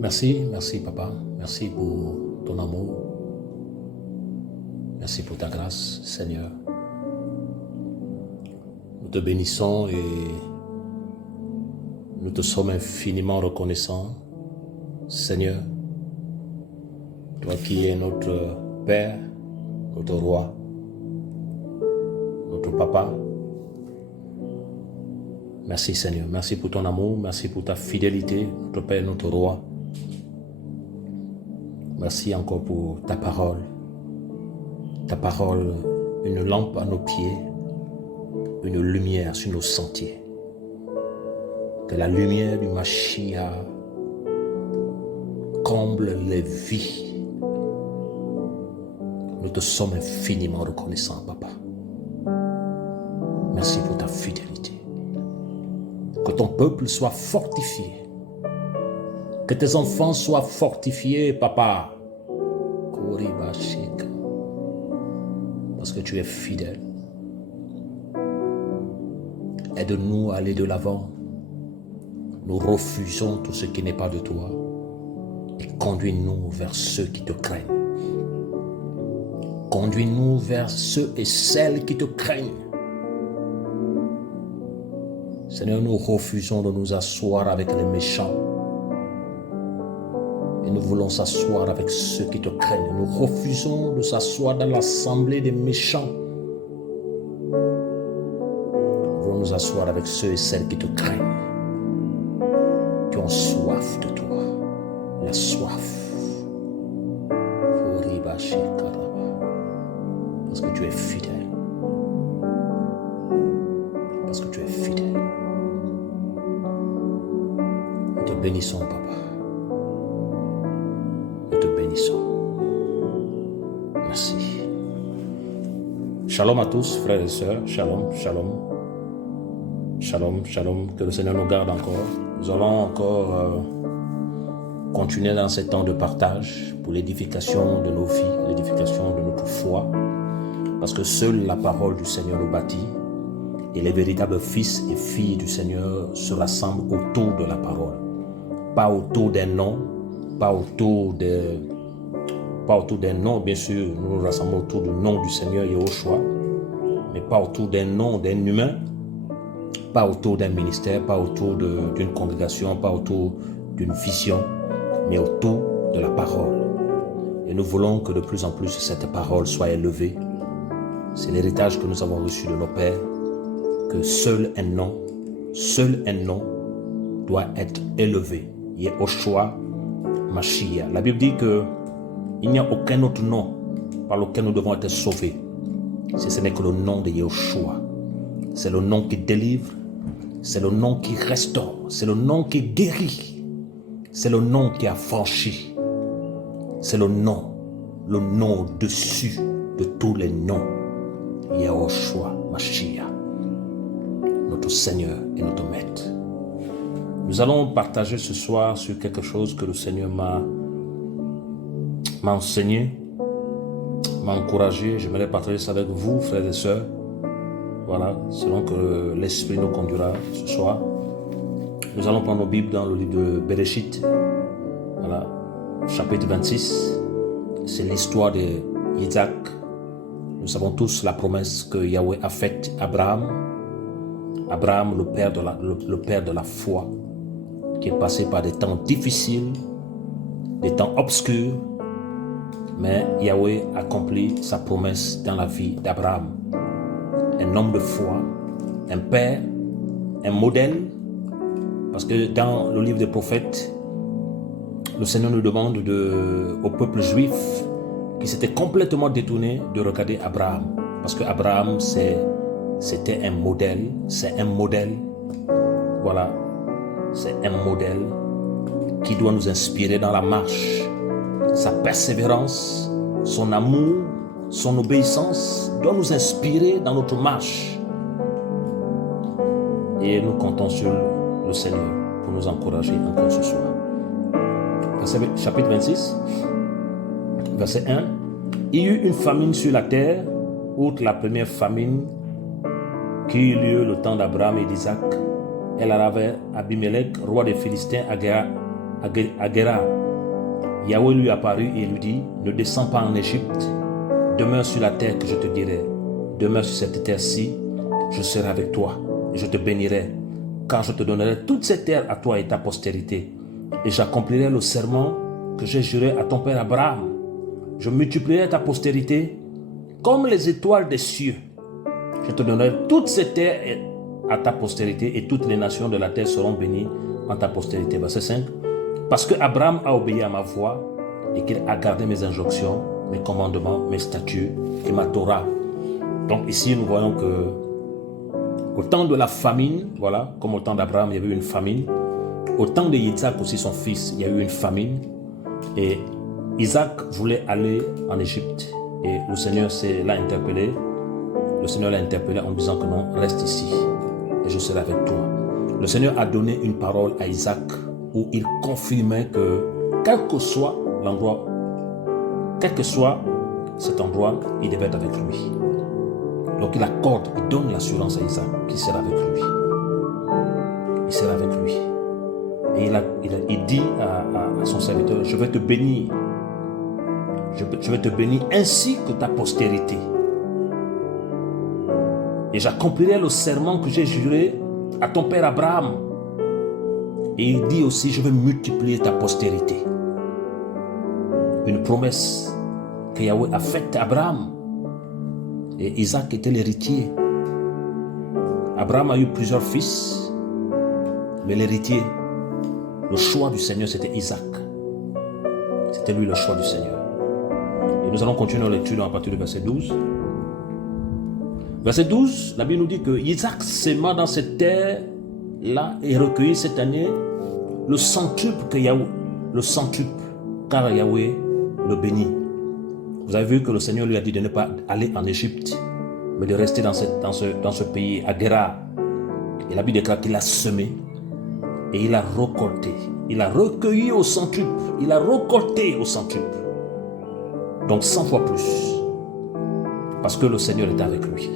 Merci papa, merci pour ton amour, merci pour ta grâce Seigneur. Nous te bénissons et nous te sommes infiniment reconnaissants Seigneur, toi qui es notre Père, notre Roi, notre Papa. Merci Seigneur, merci pour ton amour, merci pour ta fidélité, notre Père, notre Roi. Merci encore pour ta parole, une lampe à nos pieds, une lumière sur nos sentiers. Que la lumière du Mashiach comble les vies. Nous te sommes infiniment reconnaissants, Papa. Merci pour ta fidélité. Que ton peuple soit fortifié. Que tes enfants soient fortifiés, Papa. Parce que tu es fidèle. Aide-nous à aller de l'avant. Nous refusons tout ce qui n'est pas de toi. Et conduis-nous vers ceux qui te craignent. Conduis-nous vers ceux et celles qui te craignent. Seigneur, nous refusons de nous asseoir avec les méchants. Et nous voulons s'asseoir avec ceux qui te craignent. Nous refusons de s'asseoir dans l'assemblée des méchants. Nous voulons nous asseoir avec ceux et celles qui te craignent. Qui ont soif de toi. La soif. Parce que tu es fidèle. Parce que tu es fidèle. Nous te bénissons, Papa. Nous te bénissons. Merci. Shalom à tous, frères et sœurs. Shalom, shalom. Shalom, shalom. Que le Seigneur nous garde encore. Nous allons encore continuer dans ces temps de partage pour l'édification de nos vies, l'édification de notre foi. Parce que seule la parole du Seigneur nous bâtit et les véritables fils et filles du Seigneur se rassemblent autour de la parole. Pas autour d'un nom, pas autour d'un nom, bien sûr, nous nous rassemblons autour du nom du Seigneur Yahushua, mais pas autour d'un nom, d'un humain, pas autour d'un ministère, pas autour d'une congrégation, pas autour d'une vision, mais autour de la parole. Et nous voulons que de plus en plus cette parole soit élevée. C'est l'héritage que nous avons reçu de nos pères, que seul un nom doit être élevé. Yahushua Mashiach. La Bible dit qu'il n'y a aucun autre nom par lequel nous devons être sauvés. Si ce n'est que le nom de Yahushua. C'est le nom qui délivre, c'est le nom qui restaure, c'est le nom qui guérit. C'est le nom qui a franchi. C'est le nom au-dessus de tous les noms. Yahushua Mashiach, notre Seigneur et notre Maître. Nous allons partager ce soir sur quelque chose que le Seigneur m'a enseigné, m'a encouragé. J'aimerais partager ça avec vous, frères et sœurs. Voilà, selon que l'Esprit nous conduira ce soir. Nous allons prendre nos Bibles dans le livre de Bereshit, voilà, chapitre 26. C'est l'histoire d'Isaac. Nous savons tous la promesse que Yahweh a faite à Abraham. Abraham, le père de la foi, qui est passé par des temps difficiles, des temps obscurs, mais Yahweh accomplit sa promesse dans la vie d'Abraham. Un homme de foi, un père, un modèle. Parce que dans le livre des prophètes, le Seigneur nous demande au peuple juif qui s'était complètement détourné de regarder Abraham. Parce que Abraham, c'était un modèle, c'est un modèle. Voilà, c'est un modèle qui doit nous inspirer dans la marche. Sa persévérance, son amour, son obéissance doit nous inspirer dans notre marche. Et nous comptons sur le Seigneur pour nous encourager encore ce soir. Chapitre 26, verset 1. Il y eut une famine sur la terre, outre la première famine qui eut lieu le temps d'Abraham et d'Isaac. Elle avait Abimelech, roi des Philistins, à à Guérar, Yahweh lui apparut et lui dit, ne descends pas en Égypte, demeure sur la terre que je te dirai, demeure sur cette terre-ci, je serai avec toi et je te bénirai, car je te donnerai toute cette terre à toi et ta postérité, et j'accomplirai le serment que j'ai juré à ton père Abraham. Je multiplierai ta postérité comme les étoiles des cieux. Je te donnerai toute cette terre à ta postérité, et toutes les nations de la terre seront bénies en ta postérité. Verset 5. Parce que Abraham a obéi à ma voix et qu'il a gardé mes injonctions, mes commandements, mes statuts et ma Torah. Donc ici, nous voyons que au temps de la famine, voilà, comme au temps d'Abraham, il y avait eu une famine. Au temps de Isaac aussi, son fils, il y a eu une famine. Et Isaac voulait aller en Égypte. Et le Seigneur l'a interpellé. Le Seigneur l'a interpellé en disant que non, reste ici et je serai avec toi. Le Seigneur a donné une parole à Isaac où il confirmait que quel que soit l'endroit, quel que soit cet endroit, il devait être avec lui. Donc il accorde, il donne l'assurance à Isaac qu'il sera avec lui. Il sera avec lui. Et il dit à son serviteur, je vais te bénir. Je vais te bénir ainsi que ta postérité. Et j'accomplirai le serment que j'ai juré à ton père Abraham. Et il dit aussi, je vais multiplier ta postérité. Une promesse que Yahweh a faite à Abraham. Et Isaac était l'héritier. Abraham a eu plusieurs fils, mais l'héritier, le choix du Seigneur, c'était Isaac. C'était lui le choix du Seigneur. Et nous allons continuer notre lecture à partir du verset 12. Verset 12, la Bible nous dit que Isaac s'aima dans cette terre-là et recueillit cette année le centuple car Yahweh le bénit. Vous avez vu que le Seigneur lui a dit de ne pas aller en Égypte, mais de rester dans ce pays, à Guérar. Et la Bible déclare qu'il a semé et il a récolté. Il a recueilli au centuple, il a récolté au centuple. Donc 100 fois plus. Parce que le Seigneur est avec lui.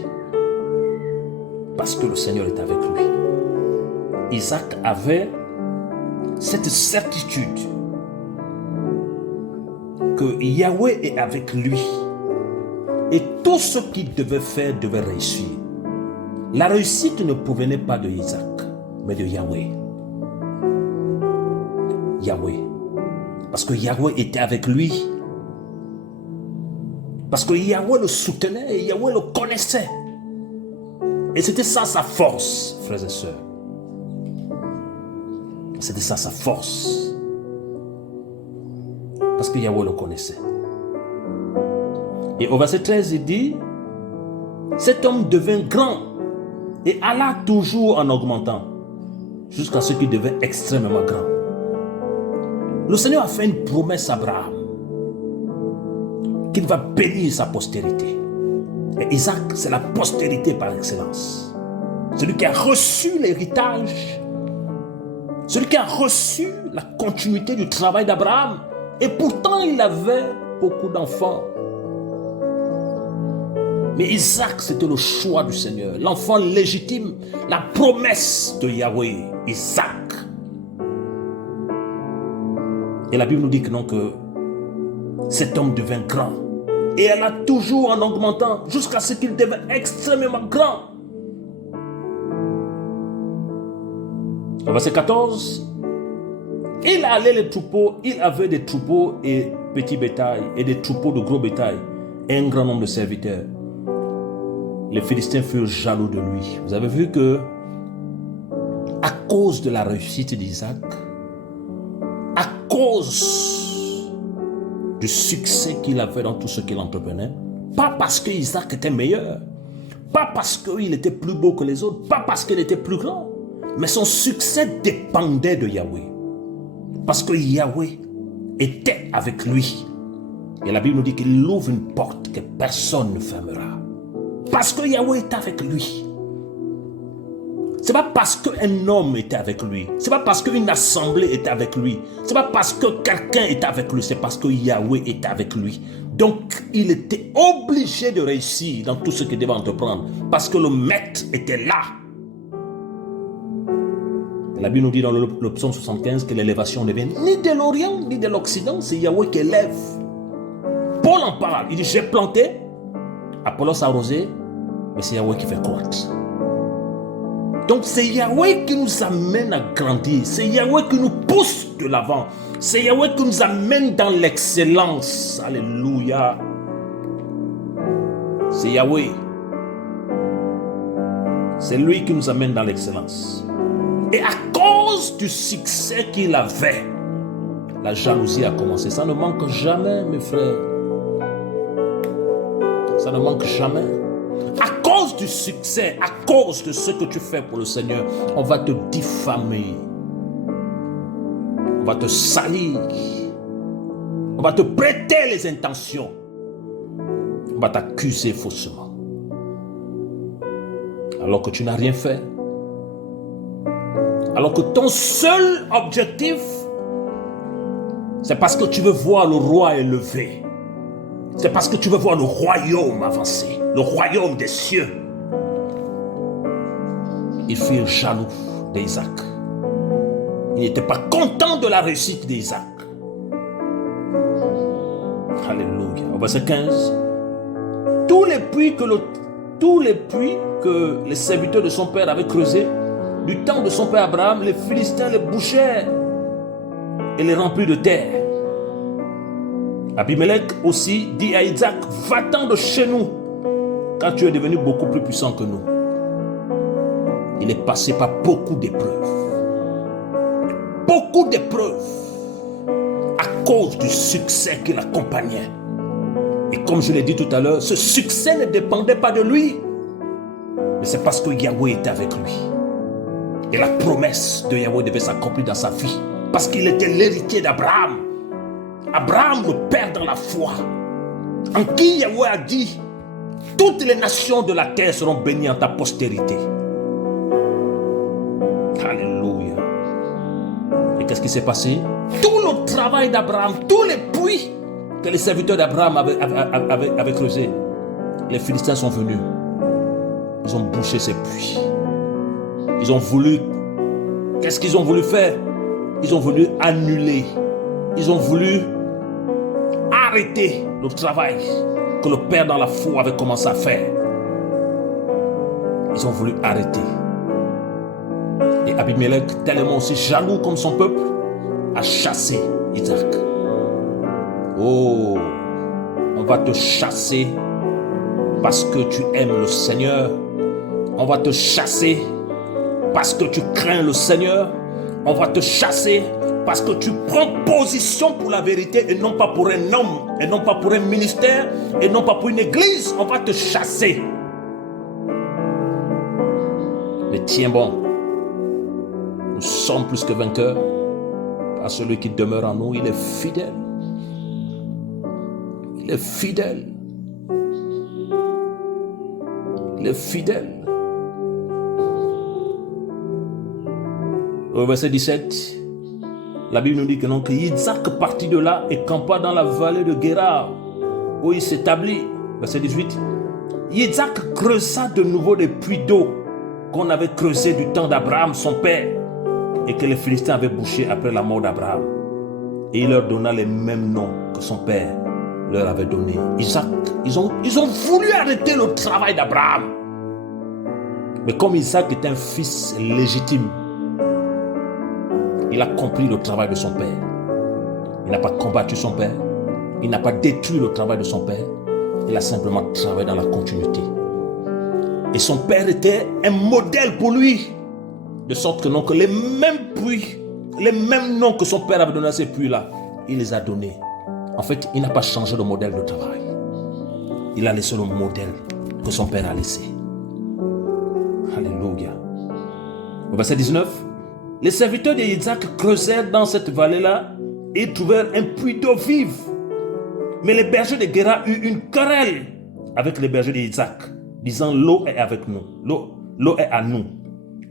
Parce que le Seigneur est avec lui. Isaac avait cette certitude que Yahweh est avec lui. Et tout ce qu'il devait faire devait réussir. La réussite ne provenait pas de Isaac, mais de Yahweh. Yahweh. Parce que Yahweh était avec lui. Parce que Yahweh le soutenait et Yahweh le connaissait. Et c'était ça sa force, frères et sœurs. C'était ça sa force. Parce que Yahweh le connaissait. Et au verset 13, il dit, cet homme devint grand et alla toujours en augmentant jusqu'à ce qu'il devint extrêmement grand. Le Seigneur a fait une promesse à Abraham qu'il va bénir sa postérité. Et Isaac, c'est la postérité par excellence. Celui qui a reçu l'héritage, celui qui a reçu la continuité du travail d'Abraham. Et pourtant, il avait beaucoup d'enfants. Mais Isaac, c'était le choix du Seigneur. L'enfant légitime, la promesse de Yahweh, Isaac. Et la Bible nous dit que non, que cet homme devint grand. Et elle a toujours en augmentant jusqu'à ce qu'il devienne extrêmement grand. Au verset 14, il allait les troupeaux, il avait des troupeaux et petits bétail, et des troupeaux de gros bétail, et un grand nombre de serviteurs. Les Philistins furent jaloux de lui. Vous avez vu que, à cause de la réussite d'Isaac, à cause du succès qu'il avait dans tout ce qu'il entreprenait, pas parce que Isaac était meilleur, pas parce qu'il était plus beau que les autres, pas parce qu'il était plus grand, mais son succès dépendait de Yahweh. Parce que Yahweh était avec lui. Et la Bible nous dit qu'il ouvre une porte que personne ne fermera. Parce que Yahweh est avec lui. Ce n'est pas parce qu'un homme était avec lui. Ce n'est pas parce qu'une assemblée était avec lui. Ce n'est pas parce que quelqu'un était avec lui. C'est parce que Yahweh était avec lui. Donc, il était obligé de réussir dans tout ce qu'il devait entreprendre. Parce que le maître était là. La Bible nous dit dans le psaume 75 que l'élévation ne vient ni de l'Orient ni de l'Occident, c'est Yahweh qui élève. Paul en parle, il dit j'ai planté, Apollos a arrosé, mais c'est Yahweh qui fait croître. Donc c'est Yahweh qui nous amène à grandir, c'est Yahweh qui nous pousse de l'avant, c'est Yahweh qui nous amène dans l'excellence. Alléluia. C'est Yahweh. C'est lui qui nous amène dans l'excellence. Et à cause du succès qu'il avait, la jalousie a commencé. Ça ne manque jamais, mes frères. Ça ne manque jamais. À cause du succès, à cause de ce que tu fais pour le Seigneur, on va te diffamer. On va te salir. On va te prêter les intentions. On va t'accuser faussement. Alors que tu n'as rien fait. Alors que ton seul objectif, c'est parce que tu veux voir le roi élevé. C'est parce que tu veux voir le royaume avancer. Le royaume des cieux. Ils furent jaloux d'Isaac. Ils n'étaient pas contents de la réussite d'Isaac. Alléluia. Au verset 15. Tous les puits que les serviteurs de son père avaient creusés, du temps de son père Abraham, les Philistins les bouchèrent et les remplirent de terre. Abimelech aussi dit à Isaac, va-t'en de chez nous, car tu es devenu beaucoup plus puissant que nous. Il est passé par beaucoup d'épreuves. Beaucoup d'épreuves à cause du succès qui l'accompagnait. Et comme je l'ai dit tout à l'heure, ce succès ne dépendait pas de lui, mais c'est parce que Yahweh était avec lui. Et la promesse de Yahweh devait s'accomplir dans sa vie, parce qu'il était l'héritier d'Abraham. Abraham, le père dans la foi, en qui Yahweh a dit, toutes les nations de la terre seront bénies en ta postérité. Alléluia. Et qu'est-ce qui s'est passé? Tout le travail d'Abraham, tous les puits que les serviteurs d'Abraham avaient creusés, les Philistins sont venus. Ils ont bouché ces puits. Ils ont voulu... Qu'est-ce qu'ils ont voulu faire? Ils ont voulu annuler. Ils ont voulu arrêter le travail que le père dans la foi avait commencé à faire. Ils ont voulu arrêter. Et Abimelech, tellement aussi jaloux comme son peuple, a chassé Isaac. Oh, on va te chasser parce que tu aimes le Seigneur. On va te chasser parce que tu crains le Seigneur. On va te chasser parce que tu prends position pour la vérité et non pas pour un homme, et non pas pour un ministère, et non pas pour une église. On va te chasser. Mais tiens bon, nous sommes plus que vainqueurs, car celui qui demeure en nous, il est fidèle. Il est fidèle. Il est fidèle. Au verset 17, la Bible nous dit que non, que Isaac partit de là et campa dans la vallée de Guérar, où il s'établit. Verset 18, Isaac creusa de nouveau des puits d'eau qu'on avait creusés du temps d'Abraham, son père, et que les Philistins avaient bouchés après la mort d'Abraham. Et il leur donna les mêmes noms que son père leur avait donné. Isaac, ils ont voulu arrêter le travail d'Abraham. Mais comme Isaac est un fils légitime, il a accompli le travail de son père. Il n'a pas combattu son père. Il n'a pas détruit le travail de son père. Il a simplement travaillé dans la continuité. Et son père était un modèle pour lui. De sorte que non, que les mêmes puits, les mêmes noms que son père avait donné à ces puits-là, il les a donnés. En fait, il n'a pas changé le modèle de travail. Il a laissé le modèle que son père a laissé. Alléluia. Au verset 19, les serviteurs d'Isaac creusèrent dans cette vallée-là et trouvèrent un puits d'eau vive. Mais les bergers de Guérar eurent une querelle avec les bergers d'Isaac, disant l'eau est avec nous, l'eau est à nous.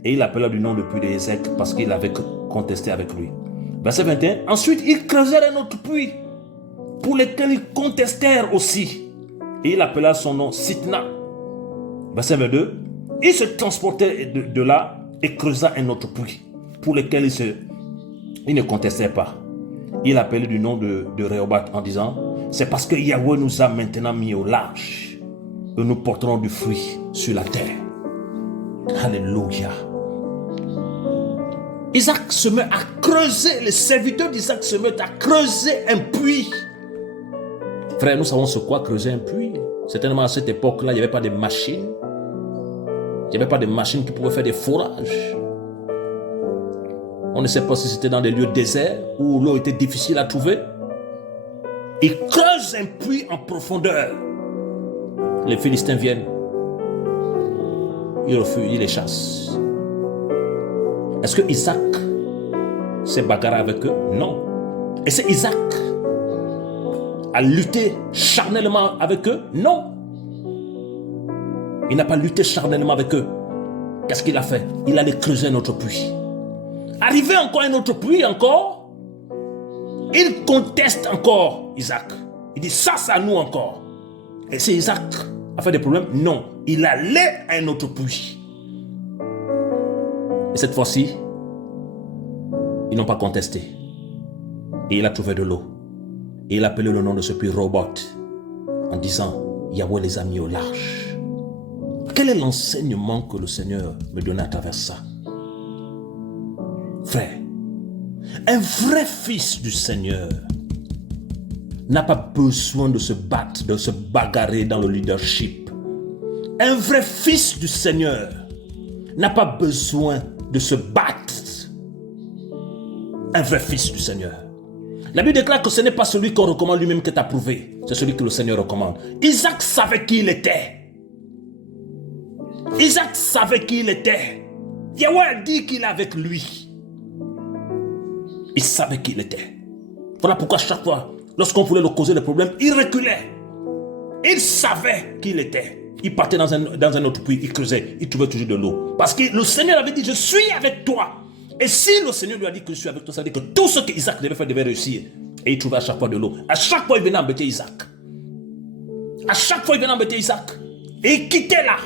Et il appela du nom le puits d'Isaac parce qu'il avait contesté avec lui. Verset 21, ensuite ils creusèrent un autre puits pour lequel ils contestèrent aussi. Et il appela son nom Sitna. Verset 22, il se transportait de là et creusa un autre puits. pour lesquels il ne contestait pas. Il appelait du nom de Rehoboth en disant, c'est parce que Yahweh nous a maintenant mis au large que nous porterons du fruit sur la terre. Alléluia. Isaac se met à creuser, les serviteurs d'Isaac se mettent à creuser un puits. Frère, nous savons ce quoi creuser un puits. Certainement à cette époque-là, il n'y avait pas de machines. Il n'y avait pas de machines qui pouvaient faire des forages. On ne sait pas si c'était dans des lieux déserts où l'eau était difficile à trouver. Ils creusent un puits en profondeur. Les Philistins viennent. Ils refusent, ils les chassent. Est-ce que Isaac s'est bagarré avec eux? Non. Et c'est Isaac a lutté charnellement avec eux? Non. Il n'a pas lutté charnellement avec eux. Qu'est-ce qu'il a fait? Il allait creuser un autre puits. Arrivé encore un autre puits encore, il conteste encore Isaac. Il dit ça, c'est à nous encore. Et c'est Isaac a fait des problèmes? Non. Il allait à un autre puits. Et cette fois-ci, ils n'ont pas contesté. Et il a trouvé de l'eau. Et il a appelé le nom de ce puits Rehoboth en disant, Yahweh les a mis au large. Quel est l'enseignement que le Seigneur me donnait à travers ça? Frère, un vrai fils du Seigneur n'a pas besoin de se battre, de se bagarrer dans le leadership. Un vrai fils du Seigneur n'a pas besoin de se battre. Un vrai fils du Seigneur. La Bible déclare que ce n'est pas celui qu'on recommande lui-même qui est approuvé, c'est celui que le Seigneur recommande. Isaac savait qui il était. Isaac savait qui il était. Yahweh a dit qu'il est avec lui. Il savait qui il était. Voilà pourquoi chaque fois, lorsqu'on voulait le causer des problèmes, il reculait. Il savait qui il était. Il partait dans un autre puits, il creusait, il trouvait toujours de l'eau. Parce que le Seigneur avait dit, je suis avec toi. Et si le Seigneur lui a dit que je suis avec toi, ça veut dire que tout ce qu'Isaac devait faire devait réussir. Et il trouvait à chaque fois de l'eau. À chaque fois, il venait embêter Isaac. À chaque fois, il venait embêter Isaac. Et il quittait là.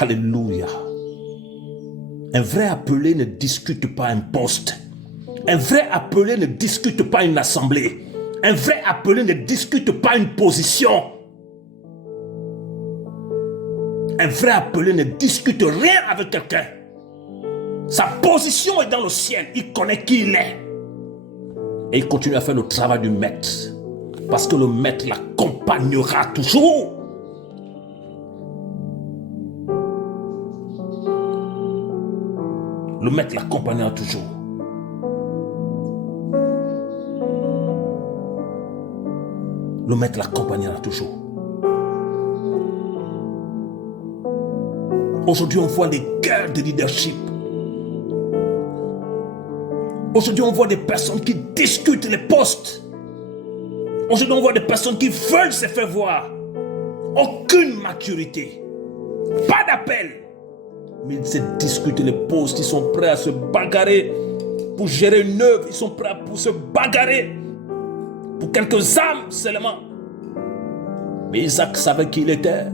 Alléluia. Un vrai appelé ne discute pas un poste. Un vrai appelé ne discute pas une assemblée. Un vrai appelé ne discute pas une position. Un vrai appelé ne discute rien avec quelqu'un. Sa position est dans le ciel. Il connaît qui il est. Et il continue à faire le travail du maître. Parce que le maître l'accompagnera toujours. Le maître l'accompagnera toujours. Le maître l'accompagnera toujours. Aujourd'hui, on voit des guerres de leadership. Aujourd'hui, on voit des personnes qui discutent les postes. Aujourd'hui, on voit des personnes qui veulent se faire voir. Aucune maturité. Pas d'appel. Mais ils se discutent les postes. Ils sont prêts à se bagarrer pour gérer une œuvre. Ils sont prêts pour se bagarrer pour quelques âmes seulement. Mais Isaac savait qui il était.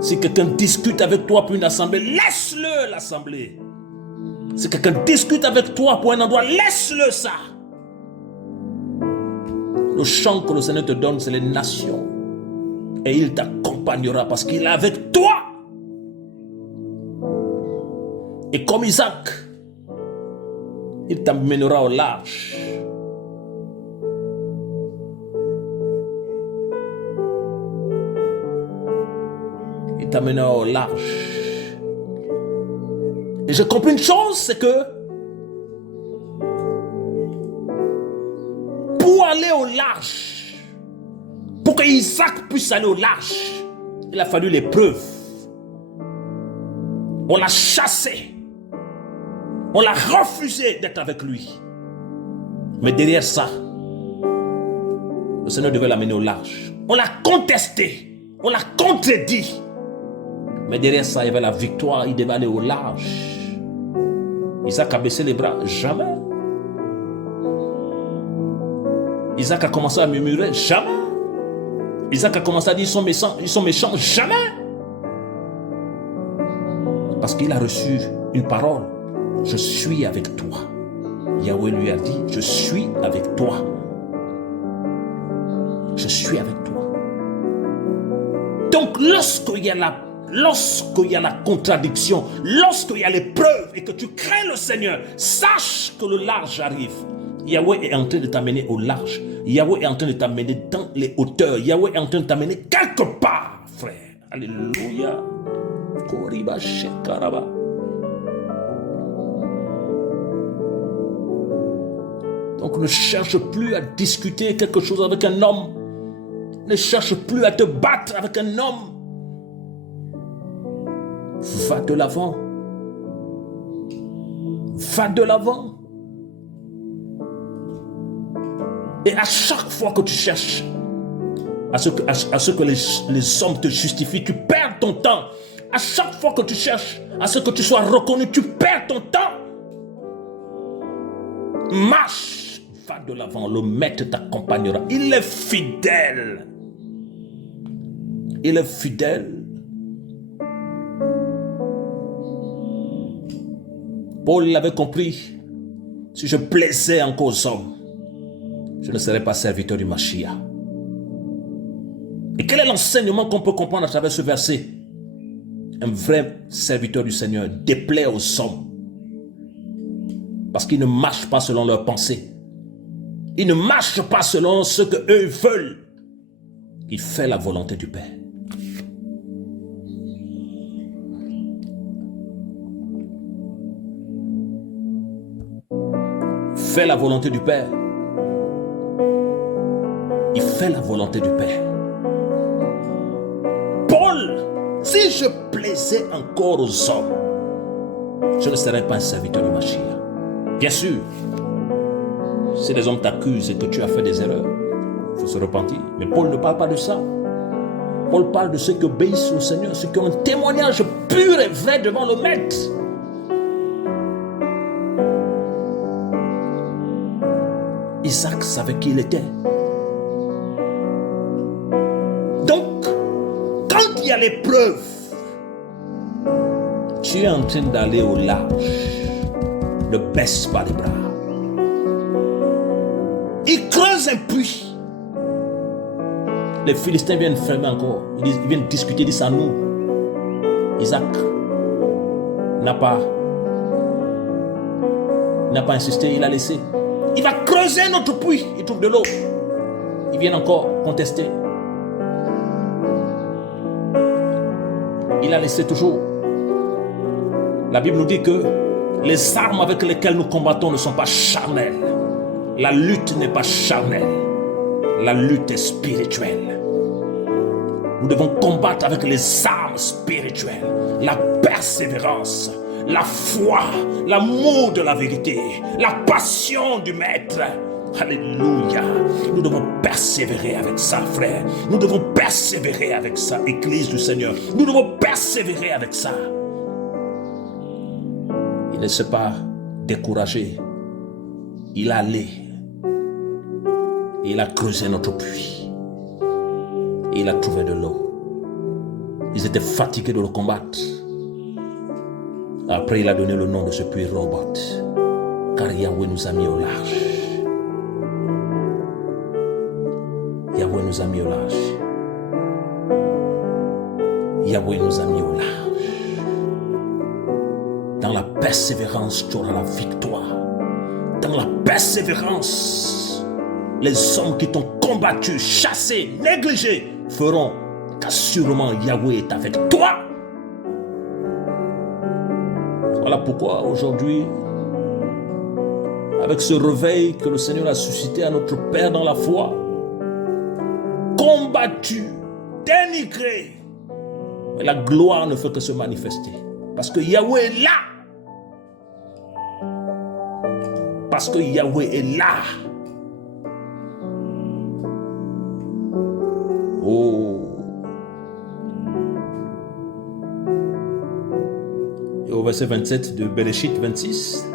Si quelqu'un discute avec toi pour une assemblée, laisse-le l'assemblée. Si quelqu'un discute avec toi pour un endroit, laisse-le ça. Le champ que le Seigneur te donne, c'est les nations. Et il t'accompagnera parce qu'il est avec toi. Et comme Isaac, il t'amènera au large. Il t'amènera au large. Et j'ai compris une chose, c'est que pour aller au large, pour que Isaac puisse aller au large, il a fallu l'épreuve. On l'a chassé. On l'a refusé d'être avec lui. Mais derrière ça, le Seigneur devait l'amener au large. On l'a contesté. On l'a contredit. Mais derrière ça, il y avait la victoire. Il devait aller au large. Isaac a baissé les bras. Jamais. Isaac a commencé à murmurer. Jamais. Isaac a commencé à dire ils sont méchants. Jamais. Parce qu'il a reçu une parole. Je suis avec toi. Yahweh lui a dit, je suis avec toi. Je suis avec toi. Donc lorsqu'il y a la contradiction, lorsqu'il y a l'épreuve et que tu crains le Seigneur, sache que le large arrive. Yahweh est en train de t'amener au large. Yahweh est en train de t'amener dans les hauteurs. Yahweh est en train de t'amener quelque part, frère. Alléluia. Koriba shekaraba. Donc ne cherche plus à discuter quelque chose avec un homme. Ne cherche plus à te battre avec un homme. Va de l'avant. Va de l'avant. Et à chaque fois que tu cherches à ce que les hommes te justifient, tu perds ton temps. À chaque fois que tu cherches à ce que tu sois reconnu, tu perds ton temps. Marche, va de l'avant, le maître t'accompagnera. Il est fidèle. Il est fidèle. Paul l'avait compris. Si je plaisais encore aux hommes, je ne serais pas serviteur du Mashiach. Et quel est l'enseignement qu'on peut comprendre à travers ce verset? Un vrai serviteur du Seigneur déplaît aux hommes. Parce qu'ils ne marchent pas selon leurs pensées. Ils ne marchent pas selon ce qu'eux veulent. Il fait la volonté du Père. Fait la volonté du Père. Il fait la volonté du Père. Paul, si je plaisais encore aux hommes, je ne serais pas un serviteur du Mashiach. Bien sûr, si les hommes t'accusent et que tu as fait des erreurs, il faut se repentir. Mais Paul ne parle pas de ça. Paul parle de ceux qui obéissent au Seigneur, ceux qui ont un témoignage pur et vrai devant le Maître. Isaac savait qui il était. Donc, quand il y a l'épreuve, tu es en train d'aller au large. Ne baisse pas les bras. Il creuse un puits. Les Philistins viennent fermer encore. Ils viennent discuter, ils disent à nous. Isaac n'a pas insisté, il a laissé. Il va creuser un autre puits, il trouve de l'eau. Ils viennent encore contester. Il a laissé toujours. La Bible nous dit que les armes avec lesquelles nous combattons ne sont pas charnelles. La lutte n'est pas charnelle. La lutte est spirituelle. Nous devons combattre avec les armes spirituelles. La persévérance, la foi, l'amour de la vérité, la passion du Maître. Alléluia. Nous devons persévérer avec ça, frère. Nous devons persévérer avec ça, Église du Seigneur. Nous devons persévérer avec ça. Il ne s'est pas découragé. Il est allé. Il a creusé notre puits. Et il a trouvé de l'eau. Ils étaient fatigués de le combattre. Après, il a donné le nom de ce puits Robot. Car Yahweh nous a mis au large. Yahweh nous a mis au large. Yahweh nous a mis au large. Dans la persévérance, tu auras la victoire. Dans la persévérance, les hommes qui t'ont combattu, chassé, négligé, feront qu'assurément Yahweh est avec toi. Voilà pourquoi aujourd'hui, avec ce réveil que le Seigneur a suscité à notre Père dans la foi, combattu, dénigré, mais la gloire ne fait que se manifester. Parce que Yahweh est là. Parce que Yahweh est là. Oh. Et au verset 27 de Bereshit 26,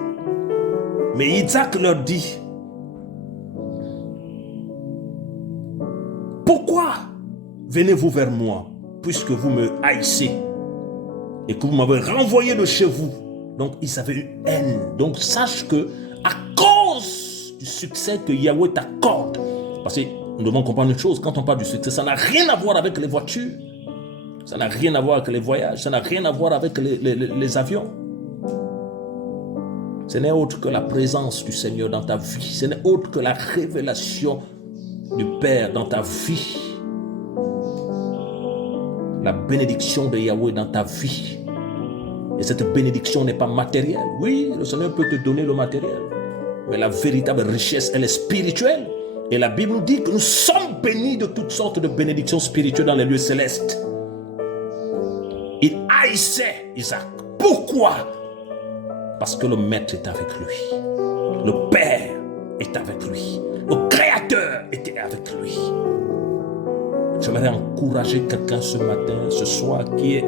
mais Isaac leur dit, pourquoi venez-vous vers moi, puisque vous me haïssez? et que vous m'avez renvoyé de chez vous. Donc, ils avaient une haine. Donc, sache que à cause du succès que Yahweh t'accorde, parce que nous devons comprendre une chose, quand on parle du succès, ça n'a rien à voir avec les voitures, ça n'a rien à voir avec les voyages, ça n'a rien à voir avec les avions. Ce n'est autre que la présence du Seigneur dans ta vie. Ce n'est autre que la révélation du Père dans ta vie. La bénédiction de Yahweh dans ta vie. Et cette bénédiction n'est pas matérielle. Oui, le Seigneur peut te donner le matériel. Mais la véritable richesse, elle est spirituelle. Et la Bible nous dit que nous sommes bénis de toutes sortes de bénédictions spirituelles dans les lieux célestes. Il haïssait Isaac. Pourquoi? Parce que le Maître est avec lui. Le Père est avec lui. Le Créateur était avec lui. J'aimerais encourager quelqu'un ce matin, ce soir, qui est...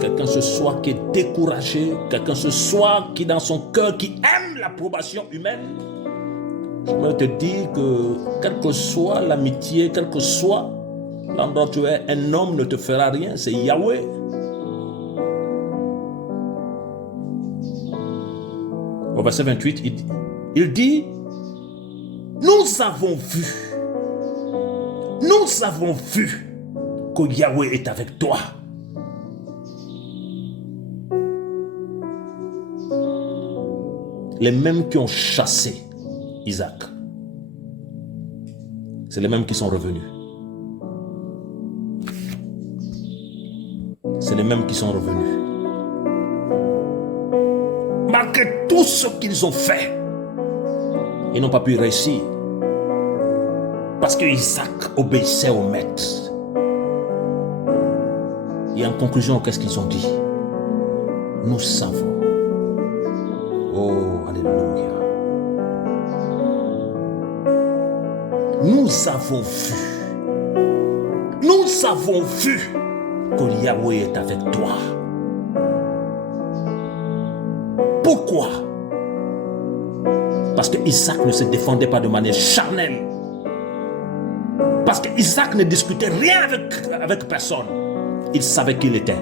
Quelqu'un ce soir qui est découragé. Quelqu'un ce soir qui, dans son cœur, qui aime l'approbation humaine. J'aimerais te dire que, quelle que soit l'amitié, quel que soit l'endroit où tu es, un homme ne te fera rien. C'est Yahweh. Au verset 28, il dit, nous avons vu que Yahweh est avec toi. Les mêmes qui ont chassé Isaac, c'est les mêmes qui sont revenus. C'est les mêmes qui sont revenus. Malgré tout ce qu'ils ont fait, ils n'ont pas pu réussir. Parce que Isaac obéissait au maître. Et en conclusion, qu'est-ce qu'ils ont dit? Nous savons. Oh, alléluia. Nous avons vu que Yahweh est avec toi. Pourquoi? Parce que Isaac ne se défendait pas de manière charnelle. Parce que Isaac ne discutait rien avec personne. Il savait qui il était.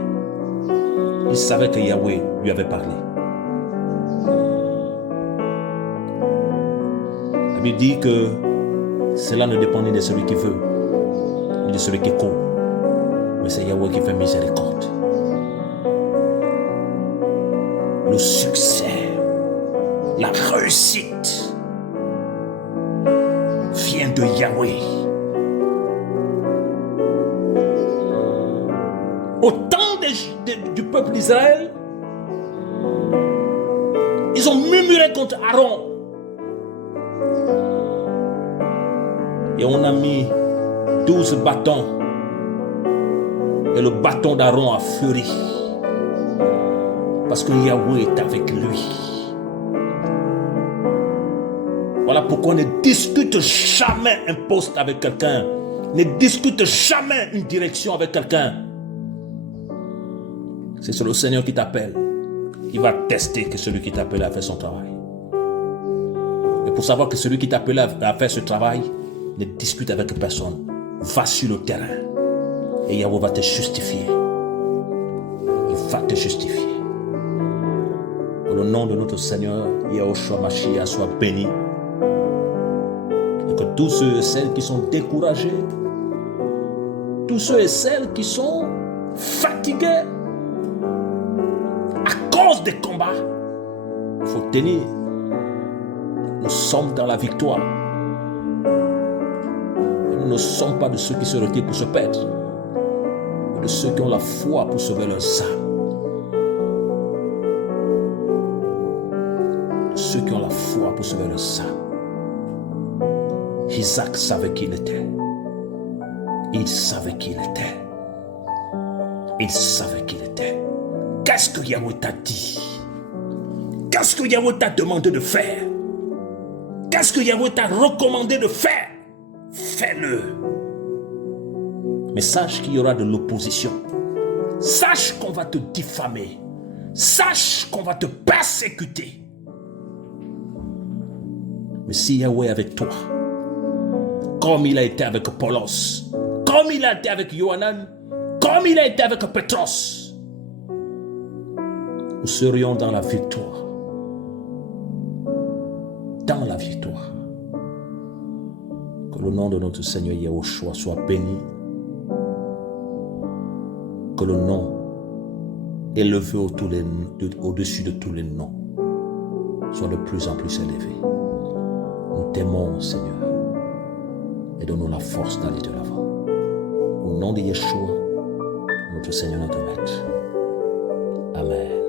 Il savait que Yahweh lui avait parlé. La Bible dit que cela ne dépend ni de celui qui veut, ni de celui qui court. Mais c'est Yahweh qui fait miséricorde. Le succès, la réussite vient de Yahweh. Au temps du peuple d'Israël, ils ont murmuré contre Aaron. Et on a mis 12 bâtons. Et le bâton d'Aaron a fleuri. Parce que Yahweh est avec lui. Voilà pourquoi ne discute jamais un poste avec quelqu'un. Ne discute jamais une direction avec quelqu'un. C'est le Seigneur qui t'appelle. Il va tester que celui qui t'appelle a fait son travail. Et pour savoir que celui qui t'appelle a fait ce travail, ne discute avec personne. Va sur le terrain. Et Yahweh va te justifier. Il va te justifier. Que le nom de notre Seigneur, Yahushua Mashiach, soit béni. Et que tous ceux et celles qui sont découragés, tous ceux et celles qui sont fatigués à cause des combats, il faut tenir. Nous sommes dans la victoire. Et nous ne sommes pas de ceux qui se retirent pour se perdre, mais de ceux qui ont la foi pour sauver leur âme. Ceux qui ont la foi pour sauver leur âme. Isaac savait qui il était. Il savait qui il était. Il savait qui il était. Qu'est-ce que Yahweh t'a dit? Qu'est-ce que Yahweh t'a demandé de faire? Qu'est-ce que Yahweh t'a recommandé de faire? Fais-le. Mais sache qu'il y aura de l'opposition. Sache qu'on va te diffamer. Sache qu'on va te persécuter. Mais si Yahweh est avec toi, comme il a été avec Apollos, comme comme il a été avec Yohanan, comme il a été avec Pétros, nous serions dans la victoire. Dans la victoire. Que le nom de notre Seigneur Yahushua soit béni. Que le nom élevé au-dessus de tous les noms soit de plus en plus élevé. Nous t'aimons, Seigneur, et donne-nous la force d'aller de l'avant. Au nom de Yeshua, notre Seigneur, notre Maître. Amen.